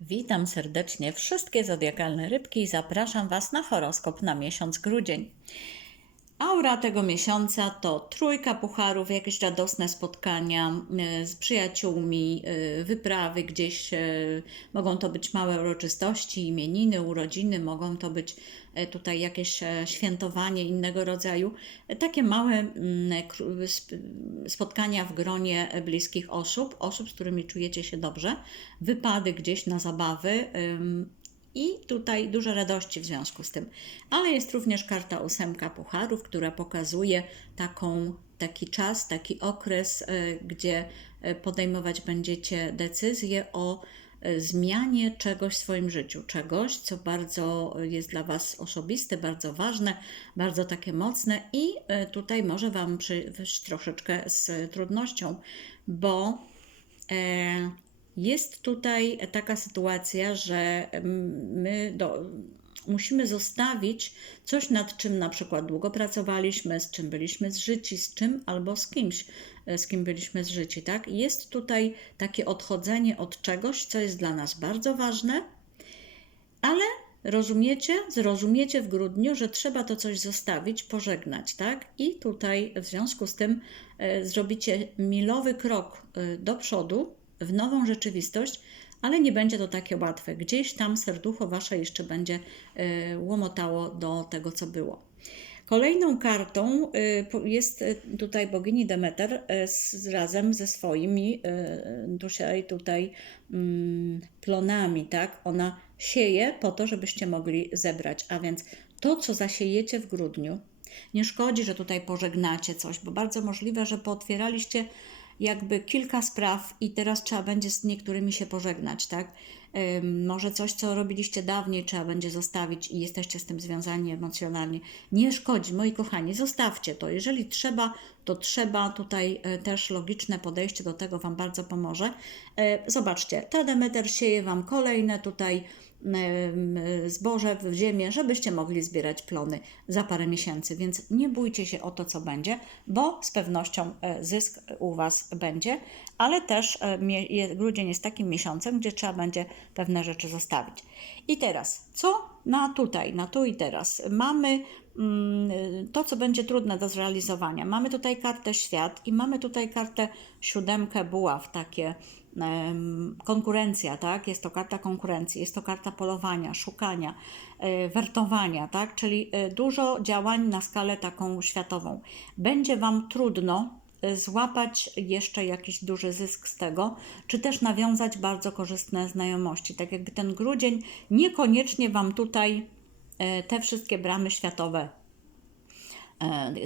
Witam serdecznie wszystkie zodiakalne rybki i zapraszam Was na horoskop na miesiąc grudzień. Aura tego miesiąca to trójka pucharów, jakieś radosne spotkania e, z przyjaciółmi, e, wyprawy gdzieś. e, Mogą to być małe uroczystości, imieniny, urodziny, mogą to być tutaj jakieś świętowanie innego rodzaju. Takie małe mm, spotkania w gronie bliskich osób, osób, z którymi czujecie się dobrze, wypady gdzieś na zabawy. I tutaj dużo radości w związku z tym. Ale jest również karta ósemka pucharów, która pokazuje taką, taki czas, taki okres, e, gdzie e, podejmować będziecie decyzje o e, zmianie czegoś w swoim życiu, czegoś, co bardzo jest dla Was osobiste, bardzo ważne, bardzo takie mocne i tutaj może Wam przyjść troszeczkę z trudnością, bo jest tutaj taka sytuacja, że my do, musimy zostawić coś, nad czym na przykład długo pracowaliśmy, z czym byliśmy zżyci, z czym albo z kimś, e, z kim byliśmy zżyci, tak? Jest tutaj takie odchodzenie od czegoś, co jest dla nas bardzo ważne, ale rozumiecie, zrozumiecie w grudniu, że trzeba to coś zostawić, pożegnać, tak? I tutaj w związku z tym e, zrobicie milowy krok e, do przodu w nową rzeczywistość, ale nie będzie to takie łatwe. Gdzieś tam serducho wasze jeszcze będzie e, łomotało do tego, co było. Kolejną kartą y, jest y, tutaj bogini Demeter y, z, razem ze swoimi y, tutaj, tutaj mm, plonami, tak? Ona sieje po to, żebyście mogli zebrać, a więc to, co zasiejecie w grudniu, nie szkodzi, że tutaj pożegnacie coś, bo bardzo możliwe, że pootwieraliście jakby kilka spraw i teraz trzeba będzie z niektórymi się pożegnać, tak? Może coś, co robiliście dawniej, trzeba będzie zostawić i jesteście z tym związani emocjonalnie. Nie szkodzi, moi kochani, zostawcie to. Jeżeli trzeba, to trzeba. Tutaj e, też logiczne podejście do tego Wam bardzo pomoże. E, Zobaczcie, ta Demeter sieje Wam kolejne tutaj zboże w ziemię, żebyście mogli zbierać plony za parę miesięcy. Więc nie bójcie się o to, co będzie, bo z pewnością e, zysk u Was będzie, ale też e, grudzień jest takim miesiącem, gdzie trzeba będzie pewne rzeczy zostawić. I teraz, co na tutaj, na tu i teraz? Mamy mm, to, co będzie trudne do zrealizowania. Mamy tutaj kartę świat i mamy tutaj kartę siódemkę buław, takie konkurencja, tak? Jest to karta konkurencji, jest to karta polowania, szukania, e, wertowania, tak? Czyli e, dużo działań na skalę taką światową. Będzie Wam trudno e, złapać jeszcze jakiś duży zysk z tego, czy też nawiązać bardzo korzystne znajomości. Tak jakby ten grudzień niekoniecznie Wam tutaj te wszystkie bramy światowe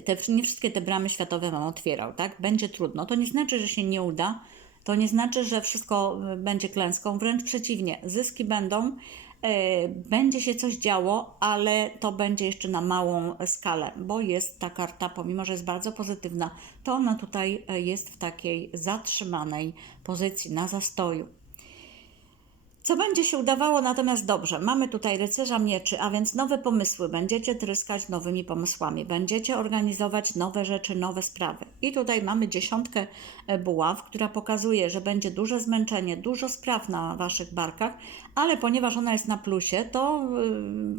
te, nie wszystkie te bramy światowe Wam otwierał, tak? Będzie trudno. To nie znaczy, że się nie uda, to nie znaczy, że wszystko e, będzie klęską, wręcz przeciwnie. Zyski będą, e, będzie się coś działo, ale to będzie jeszcze na małą skalę, bo jest ta karta, pomimo że jest bardzo pozytywna, to ona tutaj e, jest w takiej zatrzymanej pozycji, na zastoju. Co będzie się udawało natomiast dobrze? Mamy tutaj rycerza mieczy, a więc nowe pomysły. Będziecie tryskać nowymi pomysłami, będziecie organizować nowe rzeczy, nowe sprawy. I tutaj mamy dziesiątkę e, buław, która pokazuje, że będzie duże zmęczenie, dużo spraw na waszych barkach, ale ponieważ ona jest na plusie, to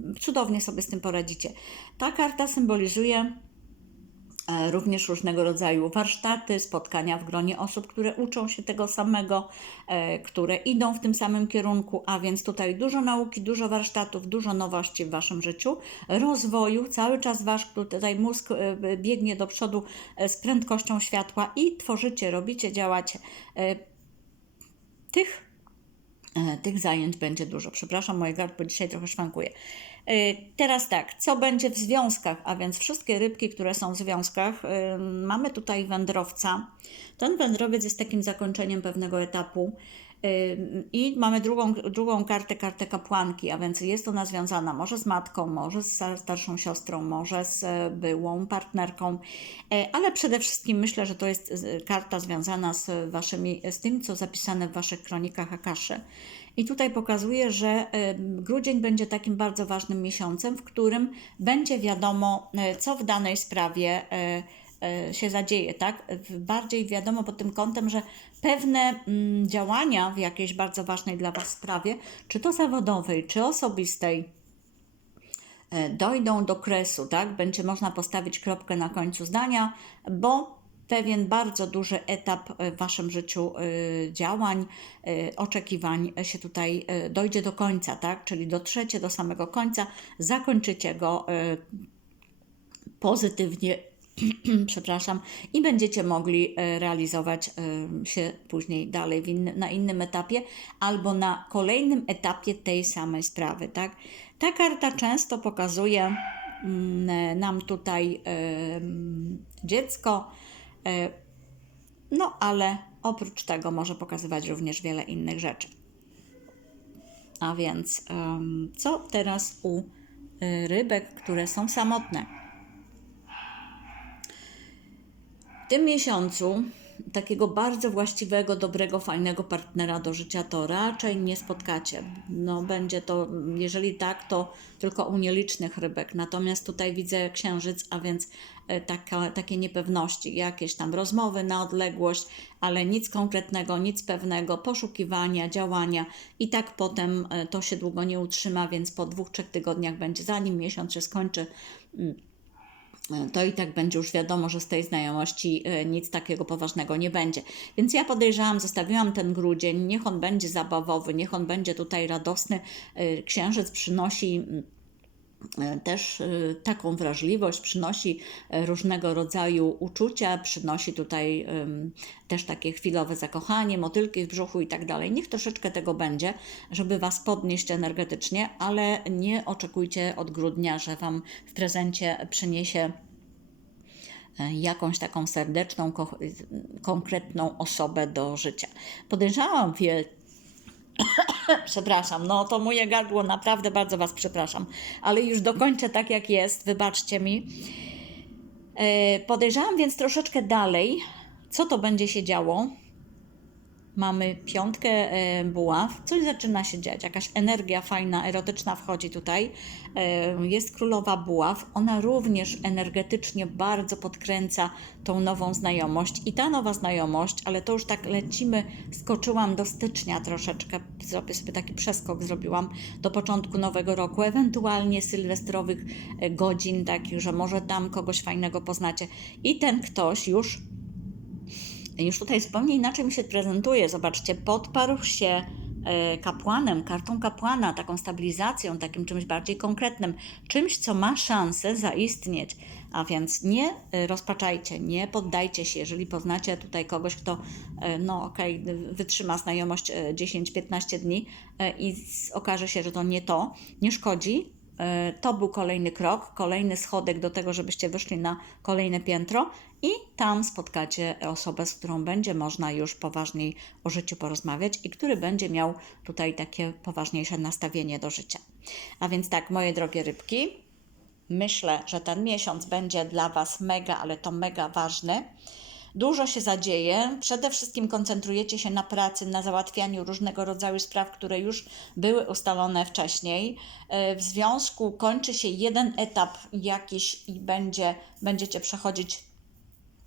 yy, cudownie sobie z tym poradzicie. Ta karta symbolizuje E, również różnego rodzaju warsztaty, spotkania w gronie osób, które uczą się tego samego, e, które idą w tym samym kierunku, a więc tutaj dużo nauki, dużo warsztatów, dużo nowości w Waszym życiu, rozwoju, cały czas Wasz tutaj mózg e, biegnie do przodu e, z prędkością światła i tworzycie, robicie, działacie. E, Tych E, Tych zajęć będzie dużo. Przepraszam, moje gardło dzisiaj trochę szwankuje. E, Teraz tak, co będzie w związkach, a więc wszystkie rybki, które są w związkach. e, Mamy tutaj wędrowca. Ten wędrowiec jest takim zakończeniem pewnego etapu. I mamy drugą, drugą kartę, kartę kapłanki, a więc jest ona związana może z matką, może z starszą siostrą, może z e, byłą partnerką, e, ale przede wszystkim myślę, że to jest karta związana z waszymi, z tym, co zapisane w waszych kronikach Akaszy. I tutaj pokazuje, że grudzień będzie takim bardzo ważnym miesiącem, w którym będzie wiadomo, e, co w danej sprawie się zadzieje, tak? Bardziej wiadomo pod tym kątem, że pewne mm, działania w jakiejś bardzo ważnej dla Was sprawie, czy to zawodowej, czy osobistej, e, dojdą do kresu, tak? Będzie można postawić kropkę na końcu zdania, bo pewien bardzo duży etap e, w Waszym życiu e, działań, e, oczekiwań się tutaj e, dojdzie do końca, tak? Czyli dotrzecie do samego końca, zakończycie go e, pozytywnie, przepraszam, i będziecie mogli e, realizować e, się później dalej na innym etapie albo na kolejnym etapie tej samej sprawy, tak? Ta karta często pokazuje mm, nam tutaj dziecko, e, no ale oprócz tego może pokazywać również wiele innych rzeczy. A więc co teraz u rybek, które są samotne? W tym miesiącu takiego bardzo właściwego, dobrego, fajnego partnera do życia to raczej nie spotkacie. No będzie to, jeżeli tak, to tylko u nielicznych rybek. Natomiast tutaj widzę księżyc, a więc e, taka, takie niepewności, jakieś tam rozmowy na odległość, ale nic konkretnego, nic pewnego, poszukiwania, działania i tak potem e, to się długo nie utrzyma, więc po dwóch, trzech tygodniach będzie, zanim miesiąc się skończy, mm, to i tak będzie już wiadomo, że z tej znajomości e, nic takiego poważnego nie będzie. Więc ja podejrzewam, zostawiłam ten grudzień, niech on będzie zabawowy, niech on będzie tutaj radosny. E, Księżyc przynosi mm, też e, taką wrażliwość, przynosi e, różnego rodzaju uczucia, przynosi tutaj też takie chwilowe zakochanie, motylki w brzuchu i tak dalej. Niech troszeczkę tego będzie, żeby Was podnieść energetycznie, ale nie oczekujcie od grudnia, że Wam w prezencie przyniesie e, jakąś taką serdeczną, ko- konkretną osobę do życia. Podejrzewam wiel przepraszam, no to moje gardło, naprawdę bardzo Was przepraszam, ale już dokończę tak jak jest, wybaczcie mi. E, Podejrzewam więc troszeczkę dalej, co to będzie się działo. Mamy piątkę e, buław, coś zaczyna się dziać, jakaś energia fajna, erotyczna wchodzi tutaj. E, Jest królowa buław, ona również energetycznie bardzo podkręca tą nową znajomość. I ta nowa znajomość, ale to już tak lecimy, skoczyłam do stycznia troszeczkę, zrobię sobie taki przeskok, zrobiłam do początku nowego roku, ewentualnie sylwestrowych e, godzin, takich, że może tam kogoś fajnego poznacie. I ten ktoś już już tutaj zupełnie inaczej mi się prezentuje. Zobaczcie, podparł się e, kapłanem, kartą kapłana, taką stabilizacją, takim czymś bardziej konkretnym, czymś, co ma szansę zaistnieć. A więc nie e, rozpaczajcie, nie poddajcie się, jeżeli poznacie tutaj kogoś, kto, e, no okej, wytrzyma znajomość e, 10-15 dni i okaże się, że to nie to, nie szkodzi, to był kolejny krok, kolejny schodek do tego, żebyście wyszli na kolejne piętro i tam spotkacie osobę, z którą będzie można już poważniej o życiu porozmawiać i który będzie miał tutaj takie poważniejsze nastawienie do życia. A więc tak, moje drogie rybki, myślę, że ten miesiąc będzie dla Was mega, ale to mega ważny. Dużo się zadzieje. Przede wszystkim koncentrujecie się na pracy, na załatwianiu różnego rodzaju spraw, które już były ustalone wcześniej. E, W związku kończy się jeden etap jakiś i będzie, będziecie przechodzić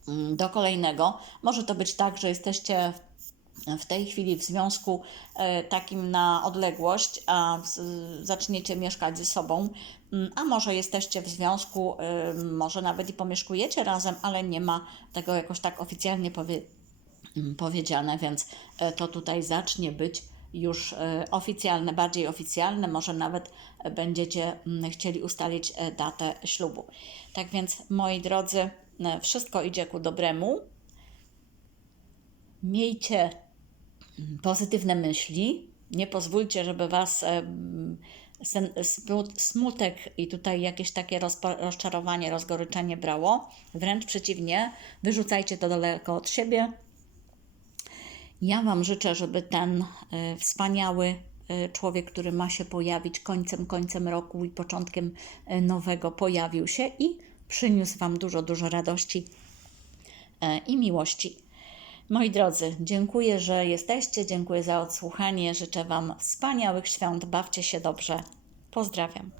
mm, do kolejnego. Może to być tak, że jesteście w tej chwili w związku e, takim na odległość, a zaczniecie mieszkać ze sobą, Mm, a może jesteście w związku, może nawet i pomieszkujecie razem, ale nie ma tego jakoś tak oficjalnie powie, mm, powiedziane, więc e, to tutaj zacznie być już e, oficjalne, bardziej oficjalne, może nawet będziecie mm, chcieli ustalić datę ślubu. Tak więc, moi drodzy, wszystko idzie ku dobremu. Miejcie pozytywne myśli. Nie pozwólcie, żeby Was smutek i tutaj jakieś takie rozczarowanie, rozgoryczenie brało. Wręcz przeciwnie, wyrzucajcie to daleko od siebie. Ja Wam życzę, żeby ten e, wspaniały e, człowiek, który ma się pojawić końcem, końcem roku i początkiem e, nowego, pojawił się i przyniósł Wam dużo, dużo radości i miłości. Moi drodzy, dziękuję, że jesteście, dziękuję za odsłuchanie. Życzę Wam wspaniałych świąt. Bawcie się dobrze. Pozdrawiam.